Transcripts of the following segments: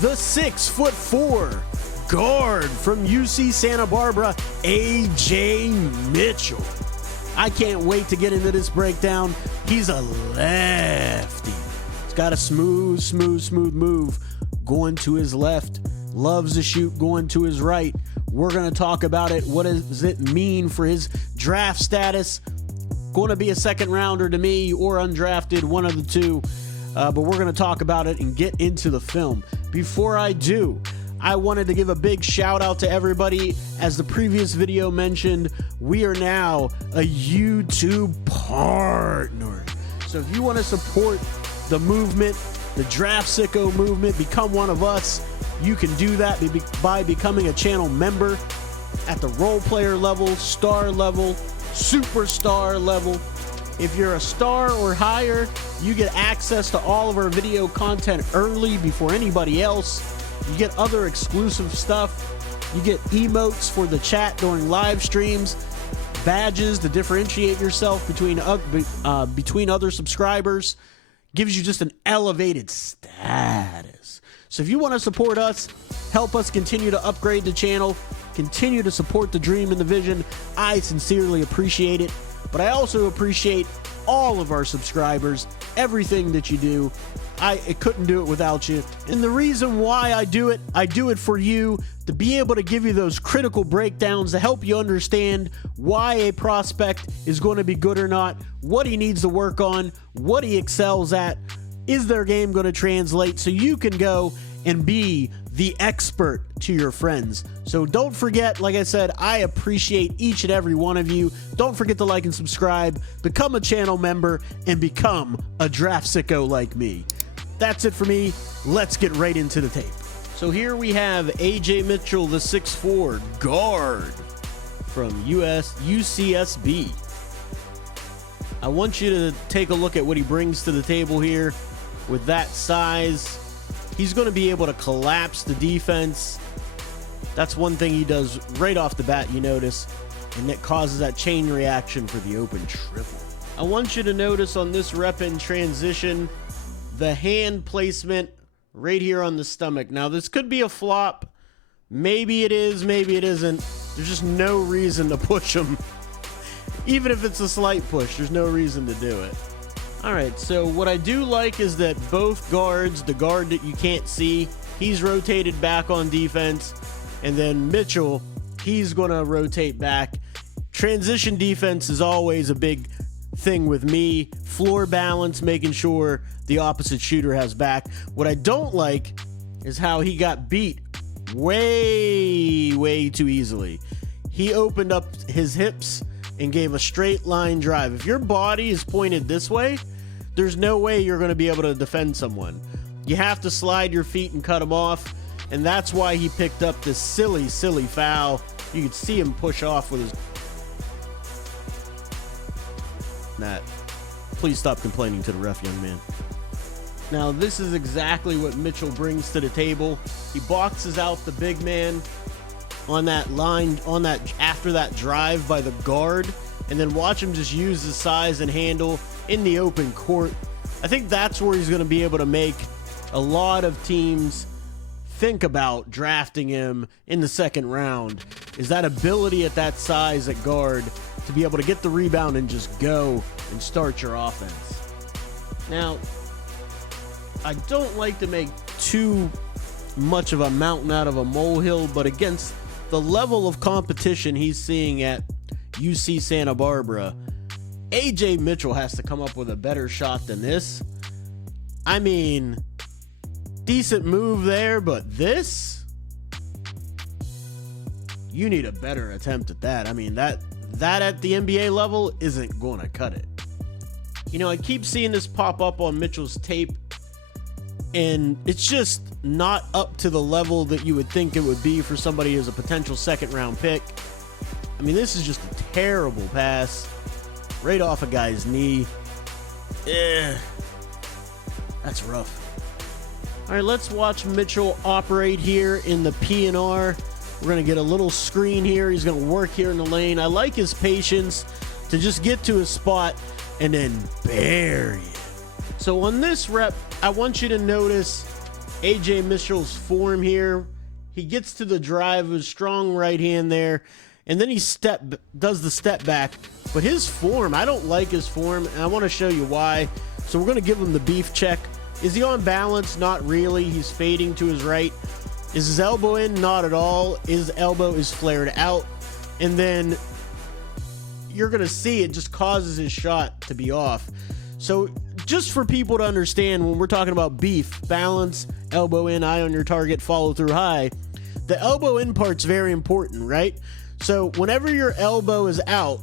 the 6'4" guard from UC Santa Barbara, Ajay Mitchell. I can't wait to get into this breakdown. He's a lefty. He's got a smooth move going to his left. Loves to shoot going to his right. We're going to talk about it. What does it mean for his draft status? Going to be a second rounder to me or undrafted, one of the two. But we're going to talk about it and get into the film. Before I do, I wanted to give a big shout out to everybody. As the previous video mentioned, we are now a YouTube partner. So if you want to support the movement, the Draft Sicko movement, become one of us, you can do that by becoming a channel member at the role player level, star level, superstar level. If you're a star or higher, you get access to all of our video content early before anybody else. You get other exclusive stuff. You get emotes for the chat during live streams, badges to differentiate yourself between other subscribers. Gives you just an elevated status. So if you want to support us, help us continue to upgrade the channel, continue to support the dream and the vision, I sincerely appreciate it. But I also appreciate all of our subscribers, everything that you do. I couldn't do it without you. And the reason why I do it for you, to be able to give you those critical breakdowns to help you understand why a prospect is going to be good or not, what he needs to work on, what he excels at, is their game going to translate, so you can go and be the expert to your friends. So don't forget, like I said, I appreciate each and every one of you. Don't forget to like and subscribe, become a channel member, and become a draft sicko like me. That's it for me. Let's get right into the tape. So here we have Ajay Mitchell, the 6'4" guard from UCSB. I want you to take a look at what he brings to the table here. With that size, he's going to be able to collapse the defense. That's one thing he does right off the bat, you notice, and that causes that chain reaction for the open triple. I want you to notice on this rep in transition, the hand placement right here on the stomach. Now, this could be a flop. Maybe it is, maybe it isn't. There's just no reason to push him. Even if it's a slight push, there's no reason to do it. All right, so what I do like is that both guards, the guard that you can't see, he's rotated back on defense. And then Mitchell, he's going to rotate back. Transition defense is always a big thing with me. Floor balance, making sure the opposite shooter has back. What I don't like is how he got beat way too easily. He opened up his hips and gave a straight line drive. If your body is pointed this way, there's no way you're going to be able to defend someone. You have to slide your feet and cut him off, and that's why he picked up this silly foul. You could see him push off with his... That. Please stop complaining to the ref, young man. Now, this is exactly what Mitchell brings to the table. He boxes out the big man on that line, after that drive by the guard, and then watch him just use his size and handle in the open court. I think that's where he's going to be able to make a lot of teams think about drafting him in the second round, is that ability at that size at guard to be able to get the rebound and just go and start your offense. Now, I don't like to make too much of a mountain out of a molehill, but against the level of competition he's seeing at UC Santa Barbara, Ajay Mitchell has to come up with a better shot than this. I mean, decent move there, but this? You need a better attempt at that. I mean, that at the NBA level isn't going to cut it. You know, I keep seeing this pop up on Mitchell's tape, and it's just not up to the level that you would think it would be for somebody as a potential second round pick. I mean, this is just a terrible pass right off a guy's knee. That's rough. All right, let's watch Mitchell operate here in the PNR. We're going to get a little screen here. He's going to work here in the lane. I like his patience to just get to his spot and then bury it. So on this rep, I want you to notice Ajay Mitchell's form here. He gets to the drive with a strong right hand there, and then he does the step back. But his form, I don't like his form, and I want to show you why. So we're going to give him the beef check. Is he on balance? Not really. He's fading to his right. Is his elbow in? Not at all. His elbow is flared out. And then you're going to see it just causes his shot to be off. So just for people to understand, when we're talking about beef, balance, elbow in, eye on your target, follow through high, the elbow in part's very important, right? So whenever your elbow is out,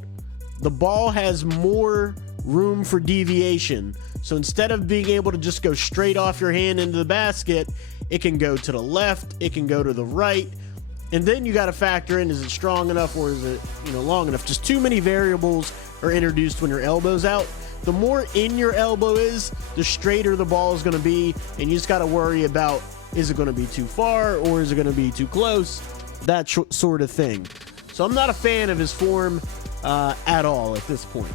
the ball has more room for deviation. So instead of being able to just go straight off your hand into the basket, it can go to the left, it can go to the right, and then you got to factor in, is it strong enough or is it, long enough? Just too many variables are introduced when your elbow's out. The more in your elbow is, the straighter the ball is going to be, and you just got to worry about, is it going to be too far or is it going to be too close? That sort of thing. So I'm not a fan of his form at all at this point.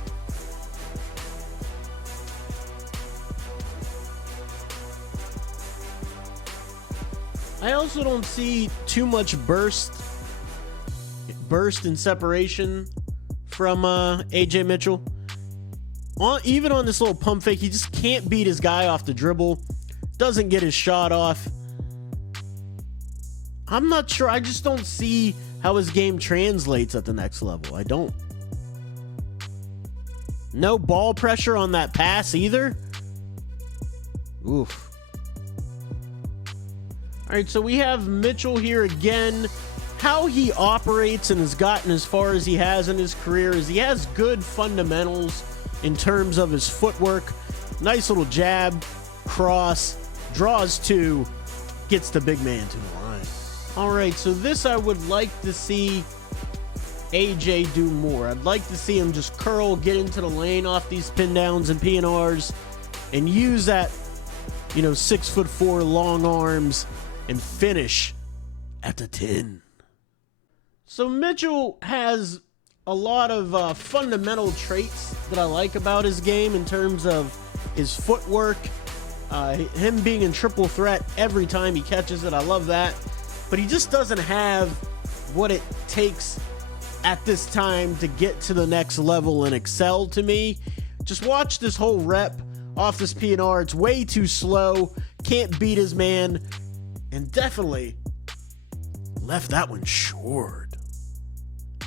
I also don't see too much burst and separation from Ajay Mitchell. Even on this little pump fake, he just can't beat his guy off the dribble. Doesn't get his shot off. I'm not sure. I just don't see how his game translates at the next level. I don't. No ball pressure on that pass either. Oof. All right, so we have Mitchell here again. How he operates and has gotten as far as he has in his career is he has good fundamentals in terms of his footwork. Nice little jab, cross, draws two, gets the big man to the line. All right, so this I would like to see AJ do more. I'd like to see him just curl, get into the lane off these pin downs and PNRs, and use that, 6'4" long arms and finish at the 10. So Mitchell has a lot of fundamental traits that I like about his game in terms of his footwork, him being in triple threat every time he catches it. I love that. But he just doesn't have what it takes at this time to get to the next level and excel to me. Just watch this whole rep off this PNR. It's way too slow. Can't beat his man. And definitely left that one short.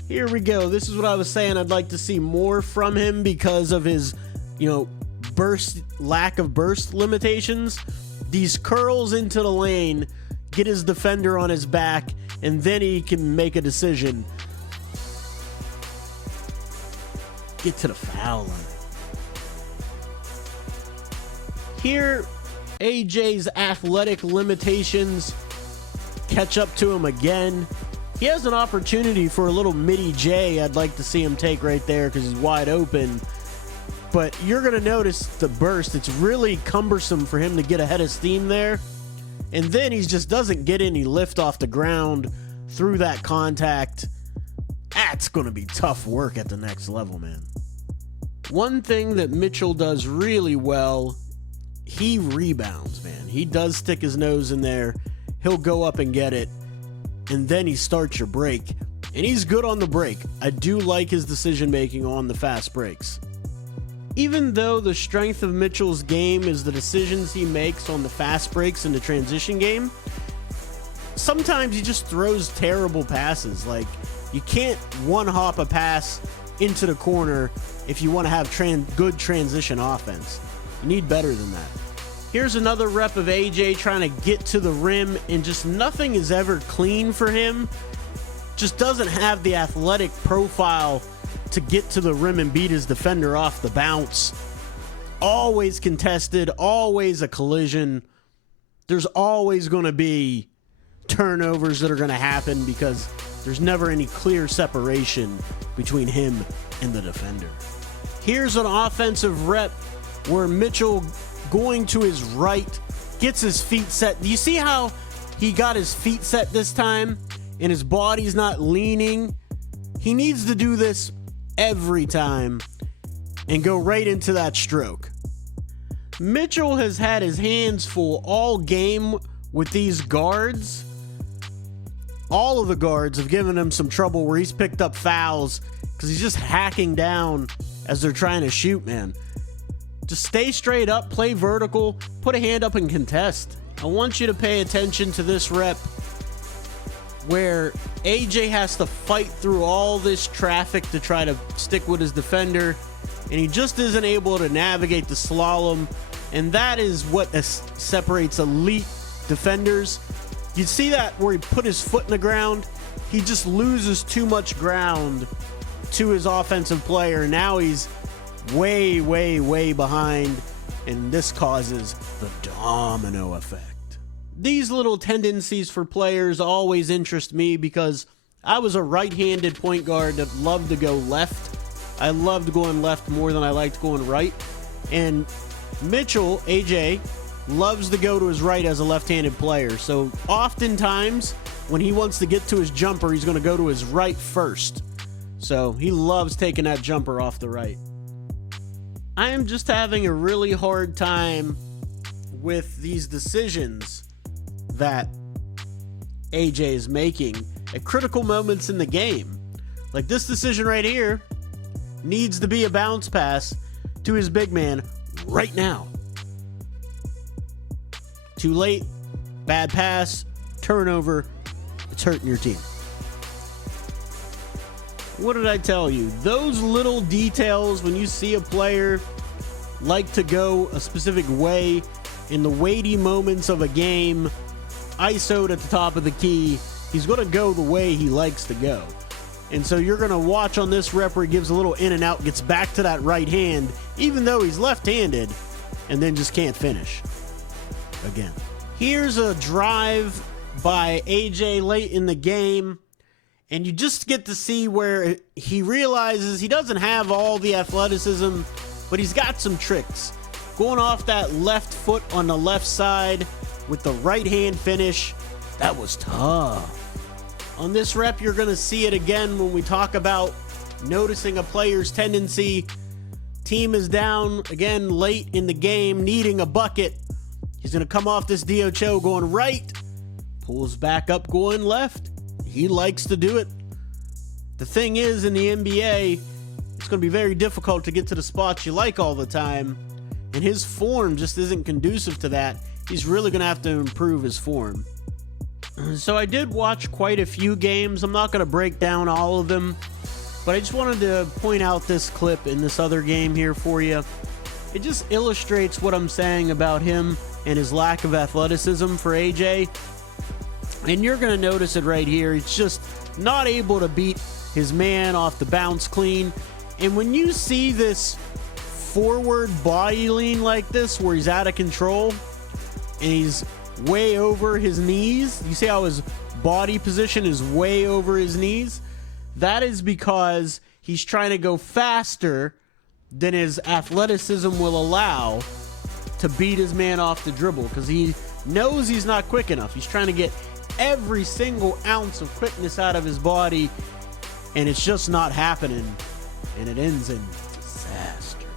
Here we go. This is what I was saying. I'd like to see more from him because of his, lack of burst limitations. These curls into the lane, get his defender on his back, and then he can make a decision. Get to the foul line. Here, AJ's athletic limitations catch up to him again. He has an opportunity for a little midi J I'd like to see him take right there because he's wide open. But you're going to notice the burst. It's really cumbersome for him to get ahead of steam there. And then he just doesn't get any lift off the ground through that contact. That's going to be tough work at the next level, man. One thing that Mitchell does really well, he rebounds, man. He does stick his nose in there. He'll go up and get it. And then he starts your break. And he's good on the break. I do like his decision making on the fast breaks. Even though the strength of Mitchell's game is the decisions he makes on the fast breaks in the transition game, sometimes he just throws terrible passes. Like, you can't one-hop a pass into the corner if you want to have good transition offense. You need better than that. Here's another rep of AJ trying to get to the rim, and just nothing is ever clean for him. Just doesn't have the athletic profile to get to the rim and beat his defender off the bounce. Always contested, always a collision. There's always going to be turnovers that are going to happen because there's never any clear separation between him and the defender. Here's an offensive rep where Mitchell, going to his right, gets his feet set. Do you see how he got his feet set this time and his body's not leaning? He needs to do this every time and go right into that stroke. Mitchell has had his hands full all game with these guards, all of the guards have given him some trouble where he's picked up fouls because he's just hacking down as they're trying to shoot, man. Just stay straight up, play vertical, put a hand up and contest. I want you to pay attention to this rep where AJ has to fight through all this traffic to try to stick with his defender, and he just isn't able to navigate the slalom, and that is what separates elite defenders. You see that where he put his foot in the ground? He just loses too much ground to his offensive player. Now he's way, way, way behind, and this causes the domino effect. These little tendencies for players always interest me because I was a right-handed point guard that loved to go left. I loved going left more than I liked going right. And Mitchell, AJ, loves to go to his right as a left-handed player. So oftentimes when he wants to get to his jumper, he's going to go to his right first. So he loves taking that jumper off the right. I am just having a really hard time with these decisions that AJ is making at critical moments in the game. Like this decision right here needs to be a bounce pass to his big man right now. Too late, bad pass, turnover, it's hurting your team. What did I tell you? Those little details when you see a player like to go a specific way in the weighty moments of a game, ISO'd at the top of the key, he's going to go the way he likes to go. And so you're going to watch on this rep where he gives a little in and out, gets back to that right hand, even though he's left-handed, and then just can't finish. Again. Here's a drive by AJ late in the game, and you just get to see where he realizes he doesn't have all the athleticism, but he's got some tricks. Going off that left foot on the left side with the right hand finish, that was tough. On this rep, you're going to see it again when we talk about noticing a player's tendency. Team is down again late in the game, needing a bucket. He's going to come off this DHO going right, pulls back up going left. He likes to do it. The thing is, in the NBA, it's going to be very difficult to get to the spots you like all the time, and his form just isn't conducive to that. He's really going to have to improve his form. So I did watch quite a few games. I'm not going to break down all of them, but I just wanted to point out this clip in this other game here for you. It just illustrates what I'm saying about him and his lack of athleticism for AJ. And you're going to notice it right here. He's just not able to beat his man off the bounce clean. And when you see this forward body lean like this, where he's out of control and he's way over his knees, you see how his body position is way over his knees? That is because he's trying to go faster than his athleticism will allow to beat his man off the dribble, because he knows he's not quick enough. He's trying to get every single ounce of quickness out of his body, and it's just not happening, and it ends in disaster.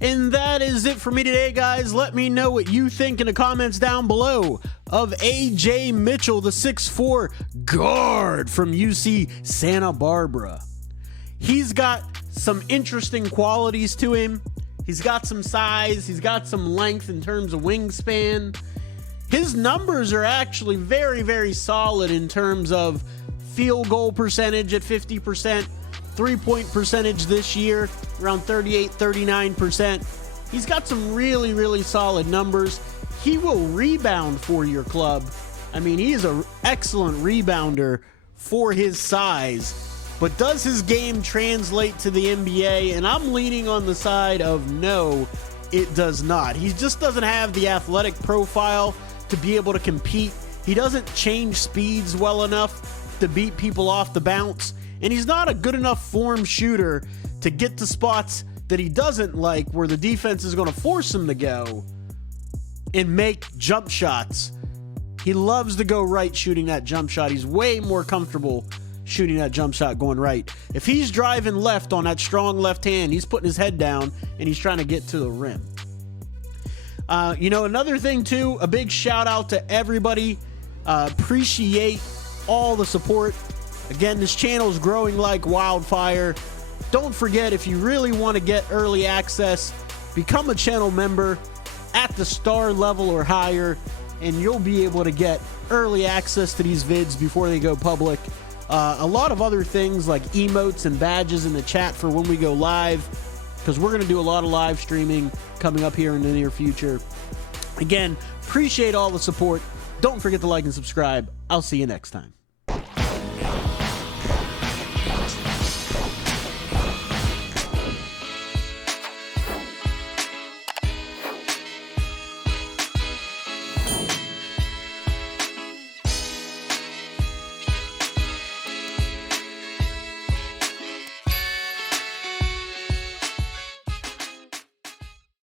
And that is it for me today, guys. Let me know what you think in the comments down below of Ajay Mitchell, the 6'4" guard from UC Santa Barbara. He's got some interesting qualities to him. He's got some size. He's got some length in terms of wingspan. His numbers are actually very, very solid in terms of field goal percentage at 50%, three-point percentage this year around 38, 39%. He's got some really, really solid numbers. He will rebound for your club. I mean, he is an excellent rebounder for his size. But does his game translate to the NBA? And I'm leaning on the side of no, it does not. He just doesn't have the athletic profile to be able to compete. He doesn't change speeds well enough to beat people off the bounce. And he's not a good enough form shooter to get to spots that he doesn't like, where the defense is going to force him to go and make jump shots. He loves to go right shooting that jump shot. He's way more comfortable shooting that jump shot going right. If he's driving left on that strong left hand, he's putting his head down and he's trying to get to the rim. Another thing too, a big shout out to everybody. Appreciate all the support. Again, this channel is growing like wildfire. Don't forget, if you really want to get early access, become a channel member at the star level or higher, and you'll be able to get early access to these vids before they go public. A lot of other things like emotes and badges in the chat for when we go live, because we're going to do a lot of live streaming coming up here in the near future. Again, appreciate all the support. Don't forget to like and subscribe. I'll see you next time.